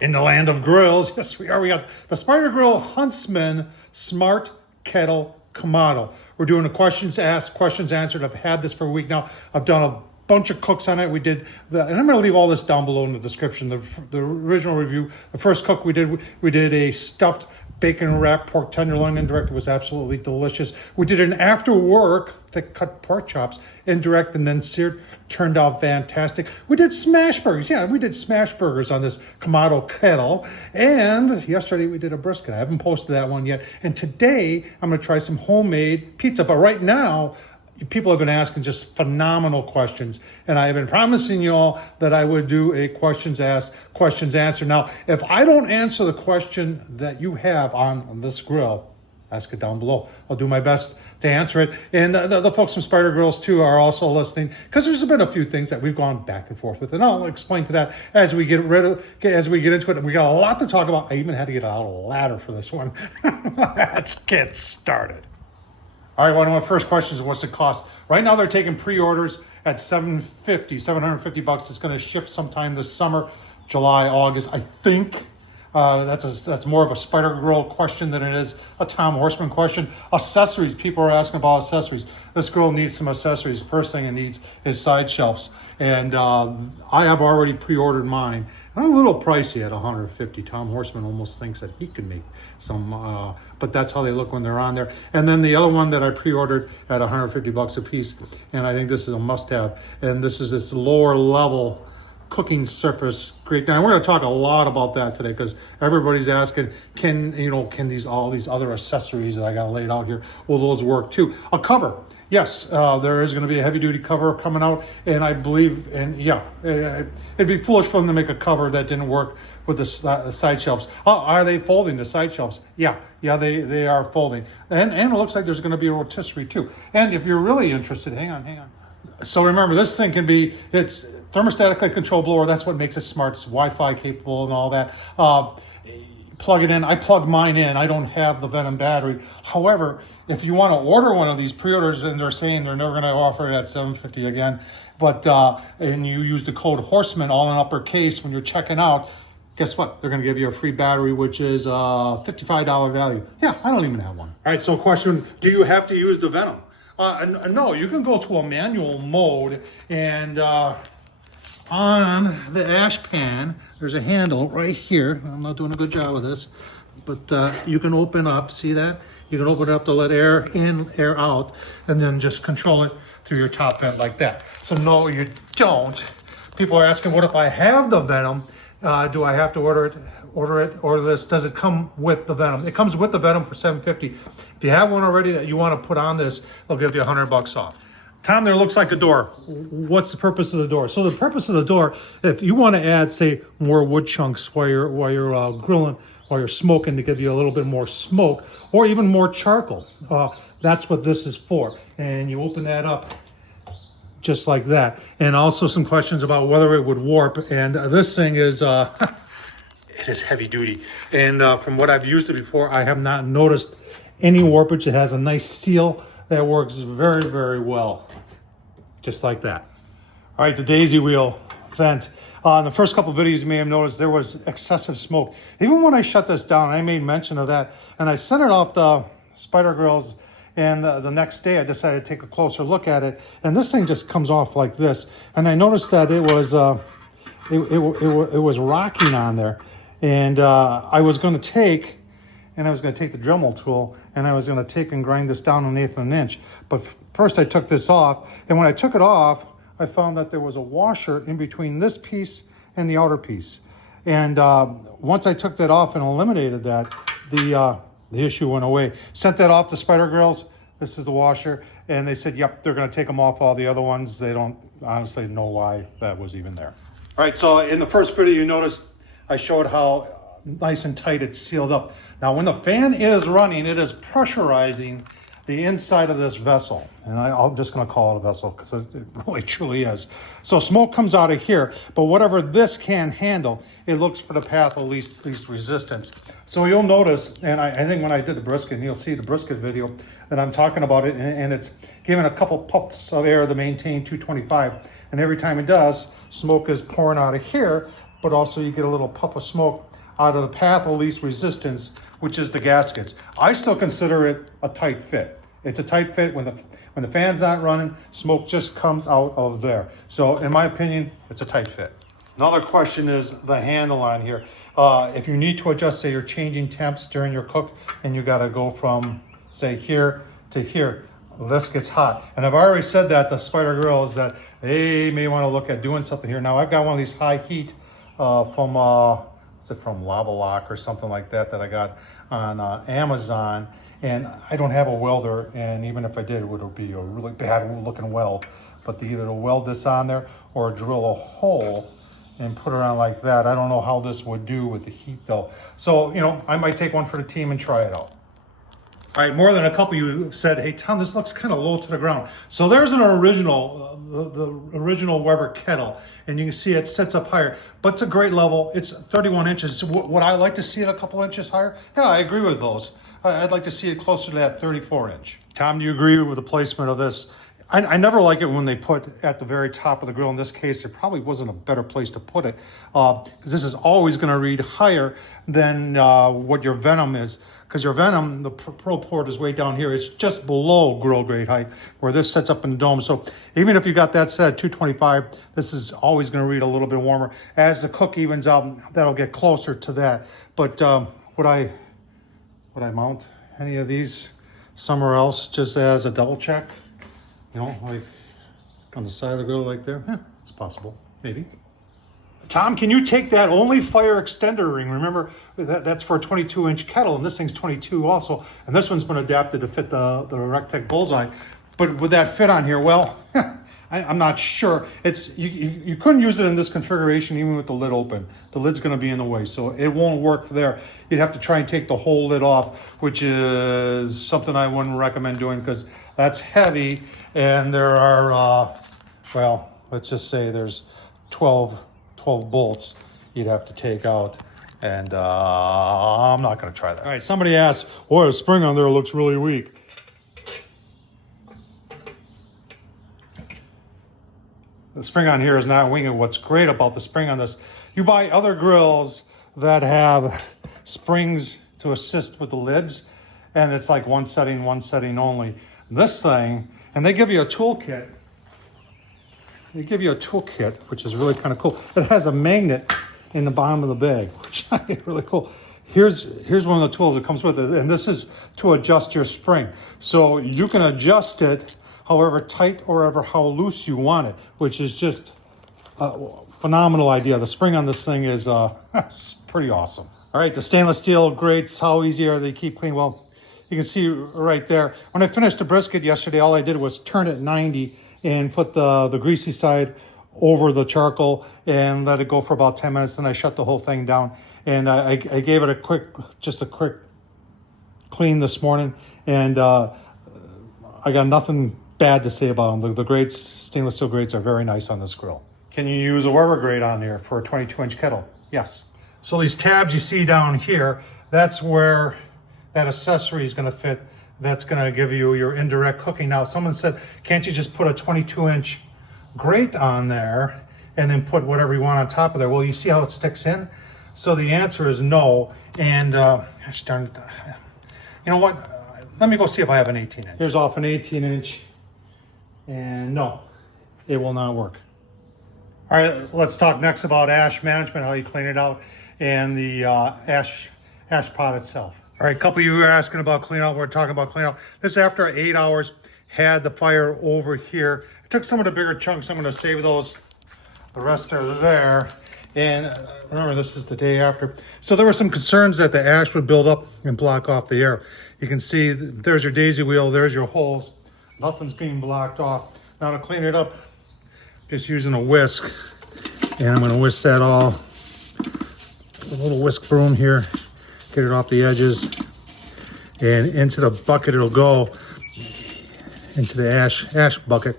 In the land of grills, yes we are. We got the Spider Grill Huntsman Smart Kettle Kamado. We're doing a questions asked, questions answered. I've had this for a week now. I've done a bunch of cooks on it. We did and I'm going to leave all this down below in the description. The original review, the first cook we did a stuffed bacon wrapped pork tenderloin indirect. It was absolutely delicious. We did an after work thick cut pork chops indirect and then seared. Turned out fantastic. We did smash burgers. Yeah, we did smash burgers on this Kamado kettle. And yesterday we did a brisket. I haven't posted that one yet. And today I'm going to try some homemade pizza. But right now, people have been asking just phenomenal questions. And I have been promising you all that I would do a questions asked, questions answered. Now, if I don't answer the question that you have on this grill, ask it down below. I'll do my best to answer it. And the folks from Spider Grills too are also listening, because there's been a few things that we've gone back and forth with, and I'll explain to that as we get into it. And we got a lot to talk about. I even had to get out a ladder for this one. Let's get started. All right, one of my first questions is what's it cost? Right now they're taking pre-orders at $750. It's going to ship sometime this summer, July, August, I think. That's more of a Spider Grill question than it is a Tom Horsman question. Accessories, people are asking about accessories. This grill needs some accessories. First thing it needs is side shelves. And I have already pre-ordered mine. I'm a little pricey at $150. Tom Horsman almost thinks that he could make some, but that's how they look when they're on there. And then the other one that I pre-ordered at $150 a piece, and I think this is a must-have. And this is this lower level cooking surface grate. Now we're going to talk a lot about that today because everybody's asking, can all these other accessories that I got laid out here, will those work too? A cover, yes, there is going to be a heavy duty cover coming out, and I believe, and yeah, it'd be foolish for them to make a cover that didn't work with the side shelves. Are they folding the side shelves? Yeah, they are folding, and it looks like there's going to be a rotisserie too. And if you're really interested, hang on. So remember, this thing it's thermostatically controlled blower. That's what makes it smart. It's Wi-Fi capable and all that. Plug it in. I plug mine in. I don't have the Venom battery. However, if you want to order one of these pre-orders, and they're saying they're never going to offer it at $750 again, but and you use the code Horsman all in uppercase when you're checking out, guess what? They're going to give you a free battery, which is a $55 value. Yeah, I don't even have one. All right, so question, do you have to use the Venom? No, you can go to a manual mode, and on the ash pan, there's a handle right here. I'm not doing a good job of this, but you can open up, see that? You can open it up to let air in, air out, and then just control it through your top vent like that. So no, you don't. People are asking, what if I have the Venom? Do I have to order this? Does it come with the Venom? It comes with the Venom for $750. If you have one already that you want to put on this, they'll give you $100 off. Tom, there looks like a door. What's the purpose of the door? So the purpose of the door, if you want to add, say, more wood chunks while you're grilling, while you're smoking, to give you a little bit more smoke, or even more charcoal, that's what this is for. And you open that up just like that. And also some questions about whether it would warp. And this thing is, it is heavy duty. And from what I've used it before, I have not noticed any warpage. It has a nice seal that works very, very well. Just like that. All right, the daisy wheel vent. In the first couple of videos, you may have noticed there was excessive smoke. Even when I shut this down, I made mention of that. And I sent it off the Spider Grills, and the next day I decided to take a closer look at it. And this thing just comes off like this. And I noticed that it was it was rocking on there. And I was going to take the Dremel tool, and I was going to take and grind this down 1/8 of an inch. But first I took this off, and when I took it off, I found that there was a washer in between this piece and the outer piece. And once I took that off and eliminated that, the issue went away. Sent that off to Spider Grills. This is the washer, and they said, yep, they're going to take them off all the other ones. They don't honestly know why that was even there. All right, so in the first video, you noticed I showed how nice and tight it's sealed up. Now, when the fan is running, it is pressurizing the inside of this vessel. And I'm just going to call it a vessel because it really truly is. So smoke comes out of here, but whatever this can handle, it looks for the path of least resistance. So you'll notice, and I think when I did the brisket, and you'll see the brisket video, that I'm talking about it, and it's giving a couple puffs of air to maintain 225. And every time it does, smoke is pouring out of here, but also you get a little puff of smoke out of the path of least resistance, which is the gaskets. I still consider it a tight fit. It's a tight fit when the fan's not running, smoke just comes out of there. So in my opinion, it's a tight fit. Another question is the handle on here. If you need to adjust, say you're changing temps during your cook and you gotta go from say here to here, this gets hot. And I've already said that to Spider Grills that they may wanna look at doing something here. Now I've got one of these high heat from, what's it from, Lava Lock or something like that I got on Amazon. And I don't have a welder, and even if I did, it would be a really bad looking weld. But to either weld this on there or drill a hole and put it on like that, I don't know how this would do with the heat though. So, you know, I might take one for the team and try it out. All right, more than a couple of you said, hey Tom, this looks kind of low to the ground. So there's an original, the original Weber kettle, and you can see it sits up higher, but it's a great level. It's 31 inches. Would I like to see it a couple inches higher? Yeah, I agree with those. I'd like to see it closer to that 34 inch. Tom, do you agree with the placement of this? I never like it when they put at the very top of the grill. In this case, there probably wasn't a better place to put it, because this is always going to read higher than what your Venom is. Because your Venom, the Pro Port is way down here. It's just below grill grade height, where this sets up in the dome. So even if you got that set at 225, this is always going to read a little bit warmer. As the cook evens out, that'll get closer to that. But would I mount any of these somewhere else just as a double check? You know, like on the side of the grill like there? Yeah, it's possible, maybe. Tom, can you take that only fire extender ring? Remember, that's for a 22-inch kettle, and this thing's 22 also. And this one's been adapted to fit the Rectech Bullseye. But would that fit on here? Well, I'm not sure. You couldn't use it in this configuration even with the lid open. The lid's going to be in the way, so it won't work there. You'd have to try and take the whole lid off, which is something I wouldn't recommend doing because that's heavy, and there are, well, let's just say there's 12 bolts you'd have to take out, and I'm not going to try that. All right, somebody asked, boy, the spring on there looks really weak. The spring on here is not winging. What's great about the spring on this, you buy other grills that have springs to assist with the lids, and it's like one setting only. This thing, and they give you a toolkit. They give you a toolkit, which is really kind of cool. It has a magnet in the bottom of the bag, which is really cool. Here's one of the tools that comes with it, and this is to adjust your spring. So you can adjust it however tight or ever how loose you want it, which is just a phenomenal idea. The spring on this thing is it's pretty awesome. All right, the stainless steel grates, how easy are they to keep clean? Well, you can see right there. When I finished the brisket yesterday, all I did was turn it 90 and put the greasy side over the charcoal and let it go for about 10 minutes. And I shut the whole thing down. And I gave it a quick clean this morning. And I got nothing bad to say about them. The grates, stainless steel grates, are very nice on this grill. Can you use a Weber grate on here for a 22-inch kettle? Yes. So these tabs you see down here, that's where that accessory is going to fit. That's going to give you your indirect cooking. Now, someone said, can't you just put a 22-inch grate on there and then put whatever you want on top of there? Well, you see how it sticks in? So the answer is no. And gosh darn it. You know what? Let me go see if I have an 18-inch. Here's off an 18-inch. And no, it will not work. All right, let's talk next about ash management, how you clean it out, and the ash pot itself. All right, a couple of you are asking about clean out. We're talking about clean out. This after 8 hours, had the fire over here. I took some of the bigger chunks. I'm going to save those. The rest are there. And remember, this is the day after. So there were some concerns that the ash would build up and block off the air. You can see there's your daisy wheel. There's your holes. Nothing's being blocked off. Now to clean it up, just using a whisk. And I'm going to whisk that all. A little whisk broom here. Get it off the edges. And into the bucket it'll go. Into the ash bucket.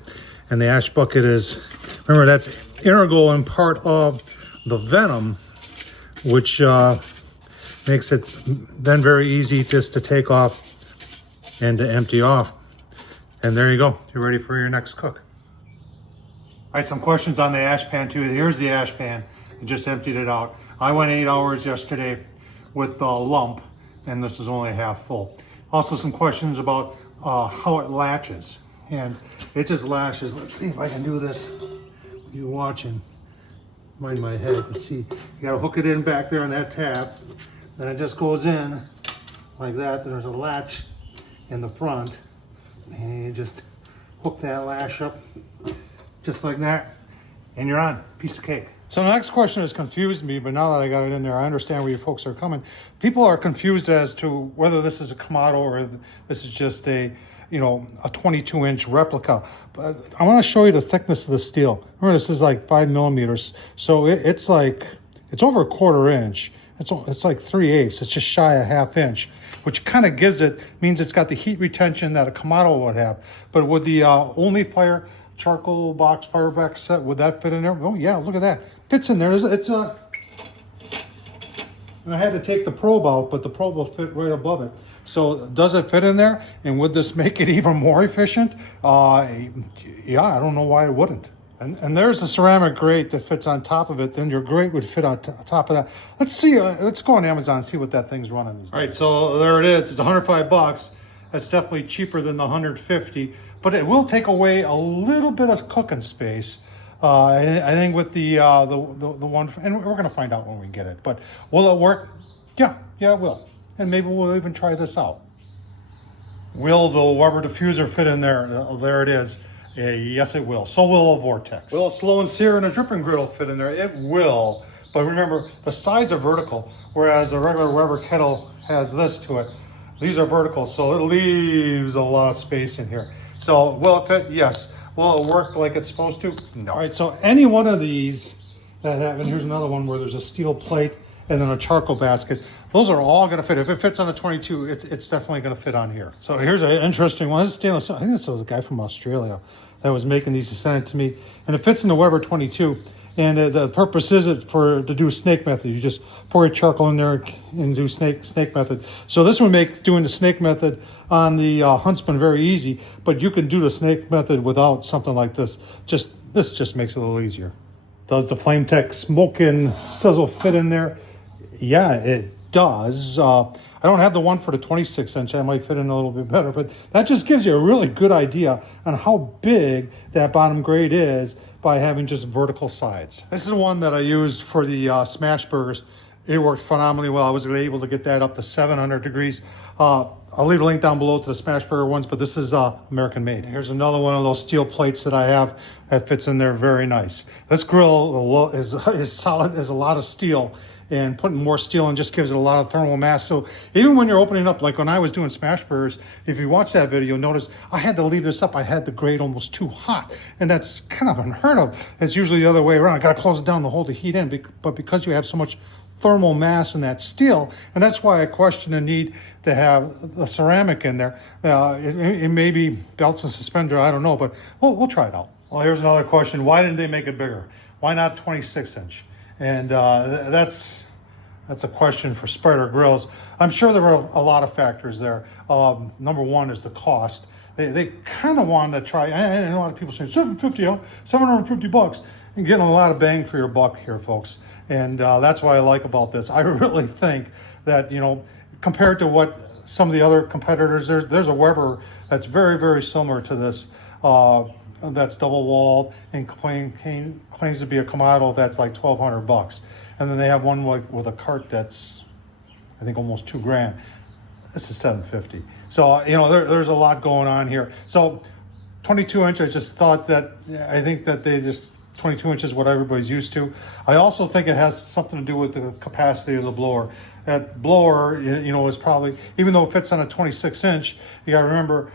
And the ash bucket is, remember, that's integral and part of the venom, which makes it then very easy just to take off and to empty off. And there you go. You're ready for your next cook. All right, some questions on the ash pan too. Here's the ash pan. and just emptied it out. I went 8 hours yesterday with a lump, and this is only half full. Also some questions about how it latches, and it just latches. Let's see if I can do this. You watching? Mind my head. Let's see. You gotta hook it in back there on that tab. Then it just goes in like that. There's a latch in the front, and you just hook that lash up just like that, and you're on. Piece of cake. So the next question has confused me, but now that I got it in there, I understand where you folks are coming. People are confused as to whether this is a Kamado or this is just a, you know, a 22-inch replica. But I want to show you the thickness of the steel. Remember, this is like 5 millimeters, so it's over a 1/4 inch. It's like 3/8. It's just shy of 1/2 inch, which kind of means it's got the heat retention that a Kamado would have. But with the Only Fire charcoal box fireback set, would that fit in there? Oh yeah, look at that. Fits in there. And I had to take the probe out, but the probe will fit right above it. So does it fit in there? And would this make it even more efficient? Yeah, I don't know why it wouldn't. And there's a ceramic grate that fits on top of it. Then your grate would fit on top of that. Let's see. Let's go on Amazon and see what that thing's running. All right, so there it is. It's $105. That's definitely cheaper than the $150, but it will take away a little bit of cooking space. I think with the one, and we're gonna find out when we get it. But will it work? Yeah, it will. And maybe we'll even try this out. Will the Weber diffuser fit in there? There it is. Yes, it will. So will a Vortex. Will a slow and sear and a dripping griddle fit in there? It will. But remember, the sides are vertical, whereas a regular Weber kettle has this to it. These are vertical, so it leaves a lot of space in here. So will it fit? Yes. Will it work like it's supposed to? No. All right, so any one of these that have, and here's another one where there's a steel plate and then a charcoal basket. Those are all gonna fit. If it fits on the 22, it's definitely gonna fit on here. So here's an interesting one. This is stainless. I think this was a guy from Australia that was making these. He sent it to me, and it fits in the Weber 22. And the purpose is to do snake method. You just pour your charcoal in there and do snake method. So this would make doing the snake method on the Huntsman very easy, but you can do the snake method without something like this. This just makes it a little easier. Does the Flame Tech smoke and sizzle fit in there? Yeah, it does. I don't have the one for the 26-inch. I might fit in a little bit better, but that just gives you a really good idea on how big that bottom grate is by having just vertical sides. This is the one that I used for the smash burgers. It worked phenomenally well. I was able to get that up to 700 degrees. I'll leave a link down below to the smash burger ones, but this is American made. Here's another one of those steel plates that I have that fits in there very nice. This grill is solid. There's a lot of steel, and putting more steel in just gives it a lot of thermal mass. So even when you're opening up, like when I was doing smash burgers, if you watch that video, notice I had to leave this up. I had the grate almost too hot, and that's kind of unheard of. It's usually the other way around. I got to close it down to hold the heat in, but because you have so much thermal mass in that steel, and that's why I question the need to have the ceramic in there. It may be belts and suspender, I don't know, but we'll try it out. Well, here's another question. Why didn't they make it bigger? Why not 26-inch? And that's a question for Spider Grills. I'm sure there were a lot of factors there. Number one is the cost. They kind of wanted to try, and a lot of people saying $750 and getting a lot of bang for your buck here, folks. And that's what I like about this. I really think that, you know, compared to what some of the other competitors, there's a Weber that's very, very similar to this. That's double walled and claims to be a Kamado that's like $1,200. And then they have one with a cart that's, I think, almost $2,000. This is $750. So, you know, there's a lot going on here. So 22-inch, I just thought that, I think that 22 inches is what everybody's used to. I also think it has something to do with the capacity of the blower. That blower, you know, is probably, even though it fits on a 26-inch, you gotta remember,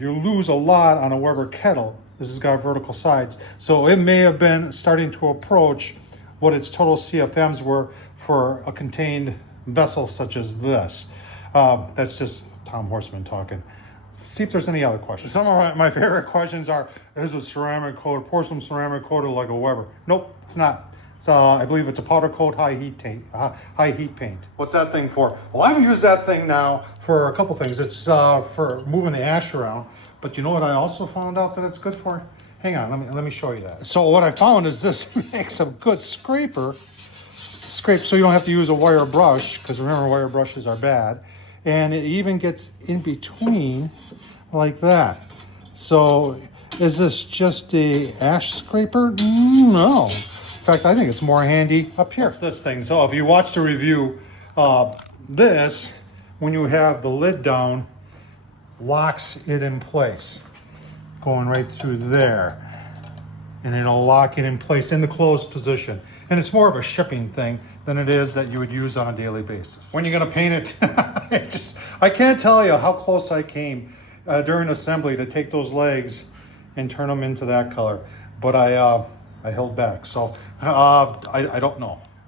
you lose a lot on a Weber kettle. This has got vertical sides. So it may have been starting to approach what its total CFMs were for a contained vessel such as this. That's just Tom Horsman talking. See if there's any other questions. Some of my favorite questions are, is it ceramic coated, porcelain ceramic coated like a Weber? Nope, it's not. It's, I believe it's a powder coat high heat paint. What's that thing for? Well, I've used that thing now for a couple things. It's for moving the ash around. But you know what I also found out that it's good for? Hang on, let me show you that. So what I found is this makes a good scrape so you don't have to use a wire brush, because remember, wire brushes are bad. And it even gets in between like that. So is this just a ash scraper? No. In fact, I think it's more handy up here. What's this thing? So if you watch the review, this, when you have the lid down, locks it in place. Going right through there. And it'll lock it in place in the closed position. And it's more of a shipping thing than it is that you would use on a daily basis. When you're gonna paint it, I can't tell you how close I came during assembly to take those legs and turn them into that color. But I held back, so I don't know.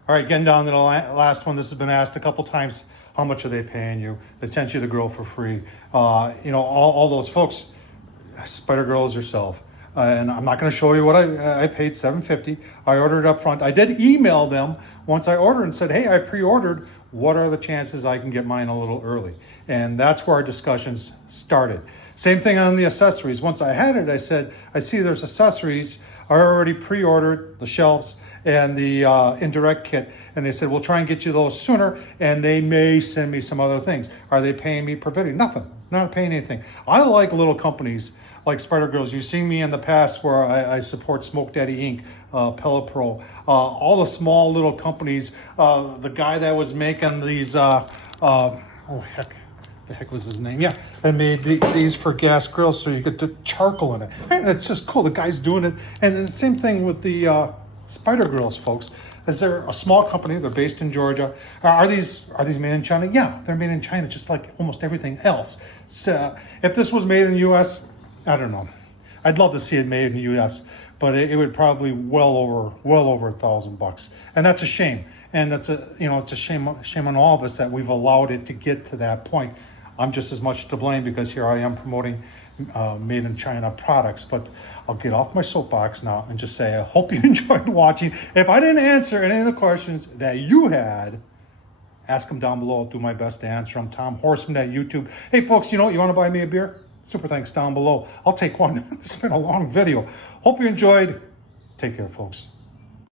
All right, getting down to the last one. This has been asked a couple times. How much are they paying you? They sent you the grill for free. You know, all those folks, Spider Grill is yourself. And I'm not going to show you what I paid, $7.50. I ordered it up front. I did email them once I ordered and said, hey, I pre-ordered. What are the chances I can get mine a little early? And that's where our discussions started. Same thing on the accessories. Once I had it, I said, I see there's accessories. I already pre-ordered the shelves and the indirect kit. And they said, we'll try and get you those sooner. And they may send me some other ththings. Are they paying me per video? Nothing. Not paying anything. I like little companies like Spider Grills. You've seen me in the past where I support Smoke Daddy Inc., Pellet Pro, all the small little companies. The guy that was making these, oh heck, the heck was his name? Yeah, and made these for gas grills so you get the charcoal in it. And it's just cool. The guy's doing it. And the same thing with the Spider Grills, folks. Is they're a small company. They're based in Georgia. Are these made in China? Yeah, they're made in China, just like almost everything else. So if this was made in the U.S., I don't know. I'd love to see it made in the U.S., but it would probably well over $1,000, and that's a shame. And that's it's a shame on all of us that we've allowed it to get to that point. I'm just as much to blame because here I am promoting made in China products. But I'll get off my soapbox now and just say I hope you enjoyed watching. If I didn't answer any of the questions that you had, ask them down below. I'll do my best to answer them. Tom Horsman at YouTube. Hey folks, you know what? You want to buy me a beer? Super thanks down below. I'll take one. It's been a long video. Hope you enjoyed. Take care, folks.